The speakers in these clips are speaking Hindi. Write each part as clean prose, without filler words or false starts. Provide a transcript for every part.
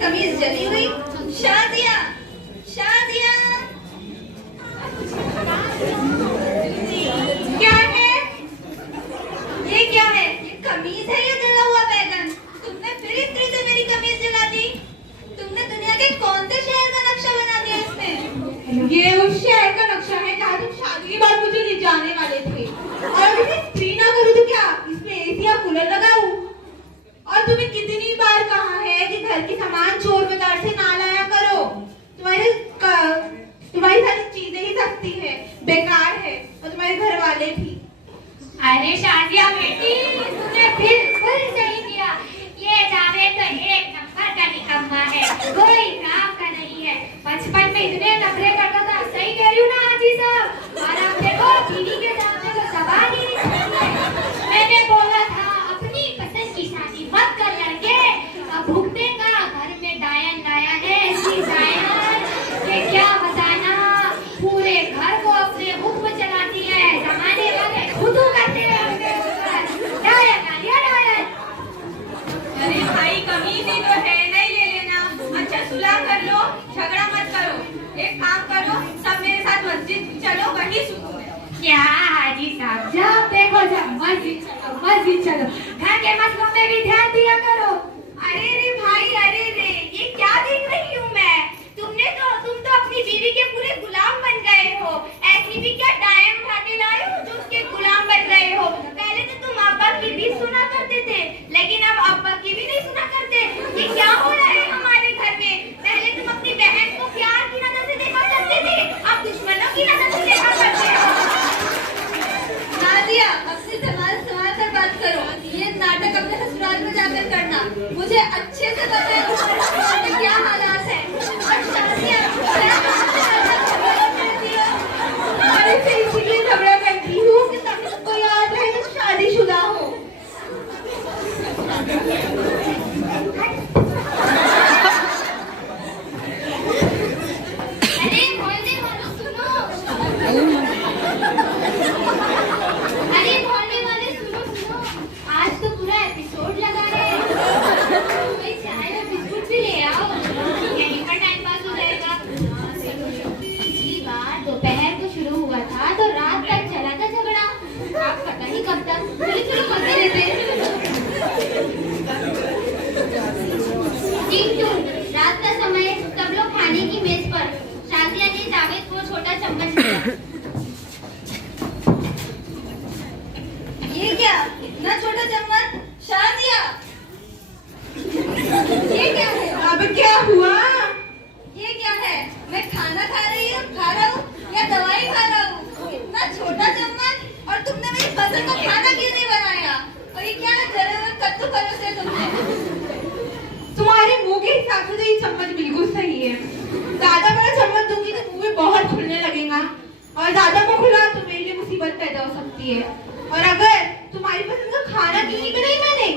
कमीज जली हुई। शादिया शादिया क्या है ये? क्या है ये? कमीज है या जला हुआ बैगन? तुमने फिर इतनी से मेरी कमीज जला दी। तुमने दुनिया के कौन से शहर का नक्शा बना दिया इसमें? ये उस शहर का नक्शा है जहाँ तुम शादी के बाद मुझे ले जाने वाले थे। और अगर मैं स्त्री ना करूँ तो क्या इसमें एसी या कूलर लगाऊं? और तुम्हें कितनी बार कहा है कि घर के सामान चोर बाजार से ना लाया करो। तुम्हारी सारी चीजें ही सस्ती है, बेकार है, और तुम्हारे घर वाले भी। अरे शादिया बेटी, तूने बिल्कुल सही किया। ये जावेद तो एक नंबर का निकम्मा है, कोई काम का नहीं है। बचपन में इतने नखरे करता था, सही कह रही हूँ ना हाजी साहब? और अब देखो बीवी के सामने तो जबान ही नहीं चलती है। मैंने बोला था अपनी पसंद की शादी मत कर लड़के, अब भुगतेगा। घर में डायन लाया है, ऐसी डायन ये क्या बताना, पूरे घर को अपने हुक्म चलाती है। जमाने वाले खुद करते हैं उनके ऊपर। डायन आ गया डायन। अरे भाई कमीज ही तो है, नहीं ले लेना। अच्छा सुलह कर लो, झगड़ा मत करो। एक काम करो, सब मेरे साथ मस्जिद चलो, वहीं सुकून है। क्या हाजी साहब, जब देखो जब मस्जिद चलो। घर के मसलों में भी ध्यान दिया करो। अरे रे भाई, अरे रे, ये क्या देख रही हूँ मैं? तुम तो अपनी बीवी के पूरे गुलाम बन गए हो। ऐसी भी क्या डायन उठा के लाए हो जो उसके गुलाम बन रहे हो? पहले तो तुम अब्बा की भी सुना करते थे, लेकिन अब अब्बा की भी नहीं सुना करते। ये क्या हो रहा है हमारे घर में? पहले तुम अपनी बहन को प्यार की नजर से देखा करते थे, अब दुश्मनों की नजर से देखा करते हो। नादिया, अपने संभाल कर बात करो। ये नाटक अपने ससुराल में जाकर करना। मुझे अच्छे से पता है तुम्हारे क्या हालात है। और शादिया, अरे फिर इसीलिए झगड़ा करती हूँ कि ताकि तुमको याद रहे कि शादीशुदा हो। अरे मोहल्ले वालों सुनो। अरे मोहल्ले वाले सुनो। आज तो पूरा एपिसोड लगा है। कोई चाय और बिस्कुट भी ले आओ, यहीं पर टाइम पास हो जाएगा। पिछली बार दोपहर को शुरू हुआ था तो रात तक चला था झगड़ा। आप पता नहीं कब तक। चलो मजे लेते हैं। रात का समय, सब लोग खाने की मेज पर। शादिया ने जावेद को छोटा चम्मच दिया। ये क्या इतना छोटा चम्मच? शादिया, ये क्या है? अब क्या हुआ? ये क्या है? मैं खाना खा रहा हूँ या दवाई खा रहा हूँ? इतना छोटा चम्मच, और तुमने मेरी पसंद का खाना क्यों नहीं बनाया? और ये क्या जले हुए कद्दू करो से तुमने? तुम्हारे मुंह के हिसाब से तो ये चम्मच बिल्कुल सही है। ज्यादा बड़ा चम्मच दूंगी तो मुंह में बहुत खुलने लगेगा, और ज्यादा मुंह खुला तो मेरे लिए मुसीबत पैदा हो सकती है। और अगर तुम्हारी पसंद का खाना क्यों नहीं बनाई मैंने?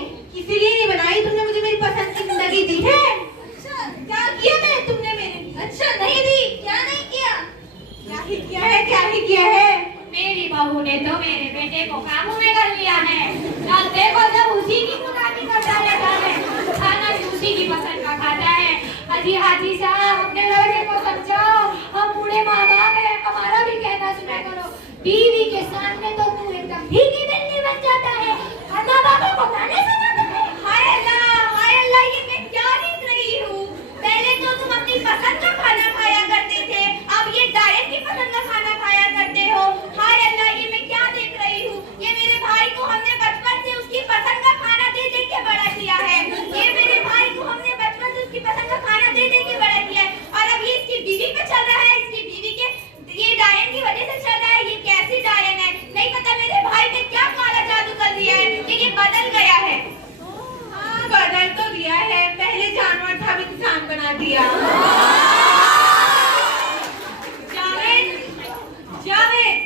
इसीलिए नहीं बनाई, तुमने मुझे मेरी पसंद की जिंदगी दी है। अच्छा, क्या किया मैं तुमने मेरे? अच्छा नहीं दी, क्या नहीं किया? क्या ही किया है, क्या ही किया है? मेरी बहू ने तो मेरे बेटे को काबू में कर लिया है। कल देखो जब उसी की मुनादी करता रहता है, खाना भी उसी की पसंद का खाता है। अजी हाजी साहब, अपने लड़के को समझाओ, हम बूढ़े माँ बाप हैं, हमारा भी कहना सुना करो। बीवी के सामने तो तू एकदम भीगी बिल्ली बन जाता है, और माँ बापों को गाने सुनाता है। हाय अल्लाह, ये मैं क्या देख रही हूँ? पहले तो तुम अपनी पसंद का खाना खाया करते थे, अब ये डायन की पसंद का खाना खाया करते हो। हाय अल्लाह, ये मैं क्या देख रही हूँ? ये मेरे भाई को हमने बचपन से उसकी पसंद का खाना दे दे के बड़ा किया है। ये मेरे भाई को हमने बचपन से उसकी पसंद का खाना दे दे के बड़ा किया है, और अब ये इसकी बीवी पे चल रहा है। इसकी बीवी के ये डायन की वजह से चल रहा है। ये कैसी डायन है? नहीं पता मेरे भाई ने क्या काला जादू कर दिया है कि ये बदल गया है। हाँ, बदल तो दिया है। पहले जानवर था, भी इंसान बना दिया। जावेद,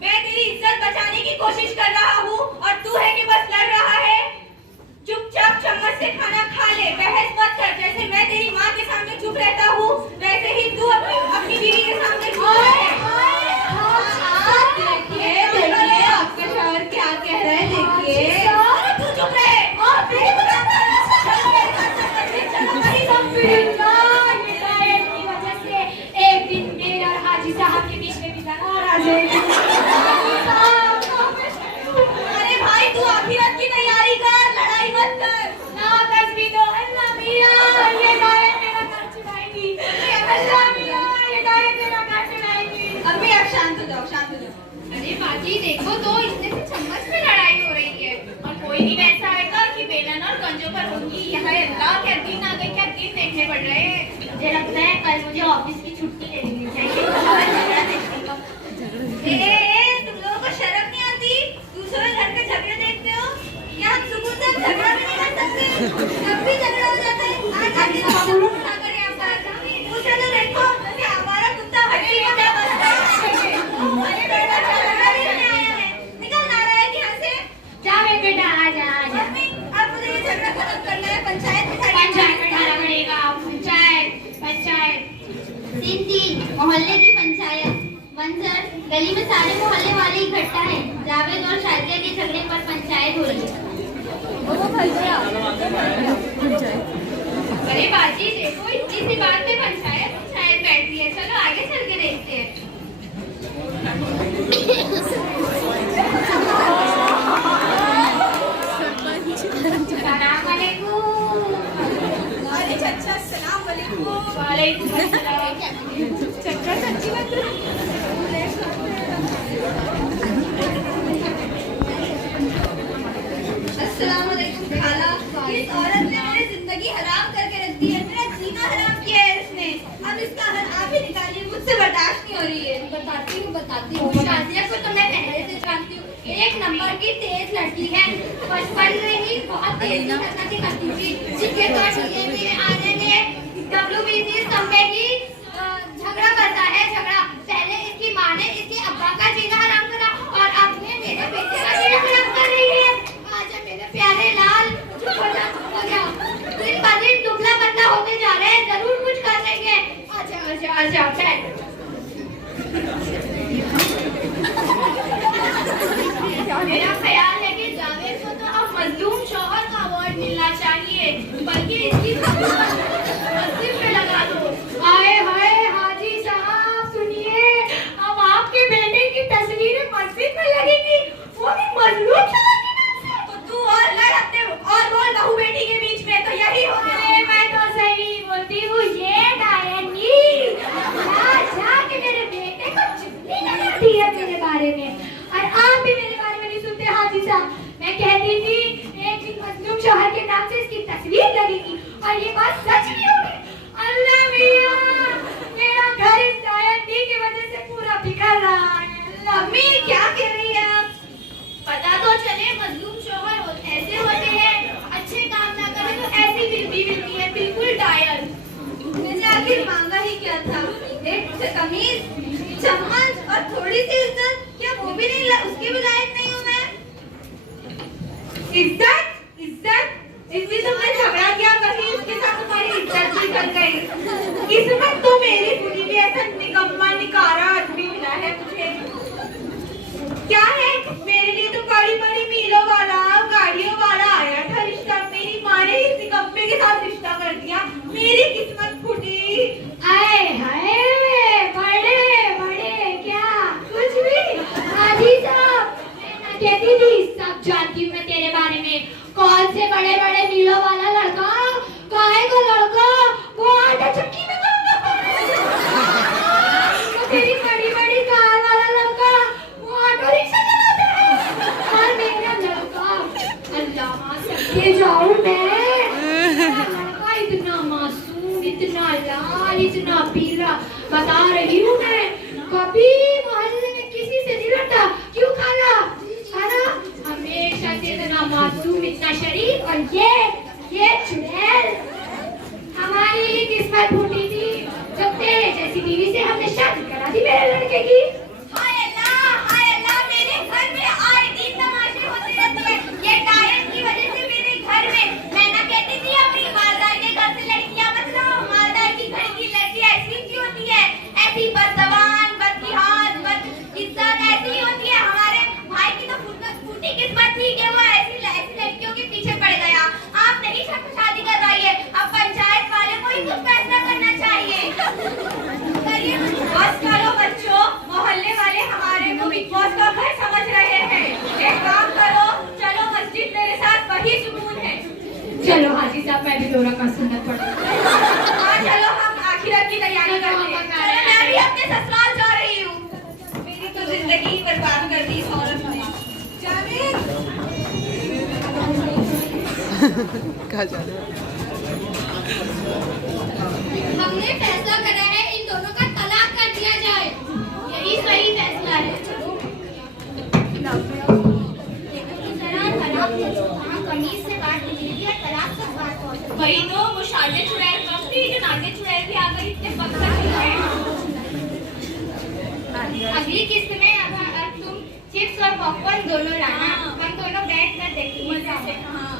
मैं तेरी इज्जत बचाने की कोशिश कर रहा हूँ, और तू है कि बस लड़ रहा है। चुपचाप चम्मच से खाना खा ले, बहस मत कर। जैसे मैं तेरी माँ के सामने चुप रहता हूँ, वैसे ही तू अपनी बीवी के सामने चुप रहे। देखिए आपका शौहर क्या कह रहा है, देखिए। तू चुप रहे। और फिर अरे बाजी देखो तो इसमें से चम्मच में लड़ाई हो रही है और कोई नहीं वैसा आएगा कि बेलन और कंजों पर होंगी। यह अल्लाह क्या दिन आ गए, क्या दिन देखने पड़ रहे हैं। मुझे लगता है कल मुझे ऑफिस की छुट्टी ले लेनी चाहिए झगड़ा देखने का। तुम लोगों को शर्म नहीं आती? दूसरे घर के झगड़े देखते हो? क्या हम सुकून से झगड़ा भी नहीं कर सकते? जब भी झगड़ा हो जाता है आज आके उठा कर यहाँ पर दूसरे तो देखो कि हमारा कुत्ता हड्डी में क्या बसता है। अरे बेटा झगड़ा लेने आया है, निकल नारायण यहाँ से। जा मेरे बेटा आजा आजा। मम्मी अब मुझे ये झगड़ा खत्म करना है, पंचायत पंचायत बैठाना पड़ेगा। पंचायत पंचायत सिंधी मोहल्ले की पंचायत। मंजर गली में सारे मोहल्ले वाले इकट्ठा हैं। जावेद और शाजिया के झगड़े पर पंचायत हो रही है। अरे बाजी देखो इतनी सी बात में पंचायत बैठती है। चलो आगे चल के देखते हैं। सलाम अलैकुम। अरे चाचा सलाम वालेकुम। वालेकुम अस्सलाम। चक्कर सच्ची बात अस्सलाम वालेकुम खाला। इस औरत ने मेरी जिंदगी हराम करके रख दी है, मेरा जीना हराम किया है इसने। अब इसका हल आप ही निकालिए, मुझसे बर्दाश्त नहीं हो रही है। बताती हूँ शाजिया को तो मैं पहले से जानती हूँ। एक नंबर की तेज लड़की है। बचपन में ही बहुत तेज हरकतें करती थी। जिसके में आने में WBC समय की झगड़ा करता है। झगड़ा पहले इसकी माँ ने इसके अब्बा का जीना हराम करा और अब ने मेरे बेटे का जीना हराम कर रही है। आजा मेरे प्यारे लाल, चुप हो जा। दिन ब दिन दुबला पतला होते जा रहे हैं, जरूर कुछ कर लेंगे। आजा आजा आजा बैठ। मेरा ख्याल है कि जावेद को तो अब मजलूम शौहर का अवार्ड मिलना चाहिए, बल्कि इसकी मस्जिद पे लगा दो। हाय हाय हाजी साहब सुनिए, अब आपके बेटे की तस्वीरें मस्जिद में लगेगी, वो भी मजलूम शौहर के नाम से। तो तू और लड़ अपने और बोल बहू बेटी के बीच में, तो यही हो गया। अरे मैं तो सही बोलती हूँ। ये डायनी जाके मेरे बेटे को चुगली लगाती है मेरे बारे में, और आप भी मेरे बारे में नहीं सुनते हाजी साहब। मैं कहती थी एक दिन मजलूम शौहर के नाम से इसकी तस्वीर लगेगी, और ये बात सच भी हो गई। अल्लाह मियां, मेरा घर इस डायनी की वजह से पूरा बिखर रहा है। मम्मी क्या कह रही है आप? पता तो चले मजलूम शौहर ऐसे होते हैं, अच्छे काम ना करें तो ऐसी बीवी मिलती है, बिल्कुल डायल। मैंने आखिर मांगा ही क्या था? एक तमीज, चम्मच और थोड़ी सी इज्जत, क्या वो भी नहीं उसके भी लायक नहीं हूँ मैं? इज्जत इज्जत इसलिए तुमने झगड़ा किया, कहीं इसके साथ तुम्हारी इज्जत निकल गई। किस्मत तो मेरी बुरी भी ऐसा निकम्मा निकारा आदमी मिला है मुझे। क्या है मेरे लिए तो बड़ी बड़ी मीलों वाला गाड़ियों वाला आया था रिश्ता, मेरी माँ ने इस निकम्मे के साथ रिश्ता कर दिया। मेरी किस्मत फूटी। आए हाय बड़े बड़े क्या कुछ भी। हाजी साहब मैं ना कहती थी, सब जानती हूँ मैं तेरे बारे में। कौन से बड़े बड़े मीलों वाला लड़का, काहे का लड़का, वो आटा चक्की में काम करता है। वो तेरी बड़ी बड़ी कार वाला लड़का, वो ऑटो रिक्शा चलाता है। और मेरा लड़का, अल्लाह सके जाऊं मैं, मेरा लड़का इतना मासूम, इतना लाल, इतना पीला। बता रही हूँ मैं, कभी मोहल्ले में किसी से नहीं लड़ता। क्यों खाला? खाला हमेशा से इतना मासूम, इतना शरीफ, और ये चुड़ैल। हमारी किस्मत फूटी थी जब तेरे जैसी बीवी से हमने शादी करा दी मेरे लड़के की। हाय अल्लाह, मेरे घर में आए दिन तमाशे होते रहते हैं। ये डायन की वजह से मेरे घर में, मैं ना कहती थी अपनी मालदार के घर से लड़कियां मत लाओ। मालदार की घर की लड़की ऐसी क्यों होती है? ऐसी बदजबान, बदलिहाज, बदइज्जत ऐसी ही होती है। हमारे भाई की तो फूटी किस्मत थी कि वो ऐसी लड़कियों के पीछे पड़ गया। आप नहीं शादी करवाइए, अब पंचायत वाले को ही कुछ फैसला करना चाहिए। करिए बस करो बच्चों, मोहल्ले वाले हमारे को बिग बॉस का घर समझ रहे हैं। एक काम करो, चलो मस्जिद मेरे साथ, वही सुकून है। चलो हाजी साहब मैं भी 2 रकात सुन्नत पढ़ूं। हाँ चलो हम आखिरत की तैयारी करते हैं। चलो मैं भी अपने ससुराल जा रही हूँ। मेरी तो जिंदगी बर्बाद कर कहा जा रहा है? हमने फैसला करा है इन दोनों का तलाक कर दिया जाए। यही सही फैसला है। कमीज से काट लीजिए तलाक तक बात पहुंच वही तो वो शादी चुड़ैल कब थी जो नादिया चुड़ैल भी आ गई इतने वक्त तक। अगली किस्त में अब तुम चिप्स और पॉपकॉर्न दोनों लाना, हम दोनों बैठ कर देखेंगे। हाँ।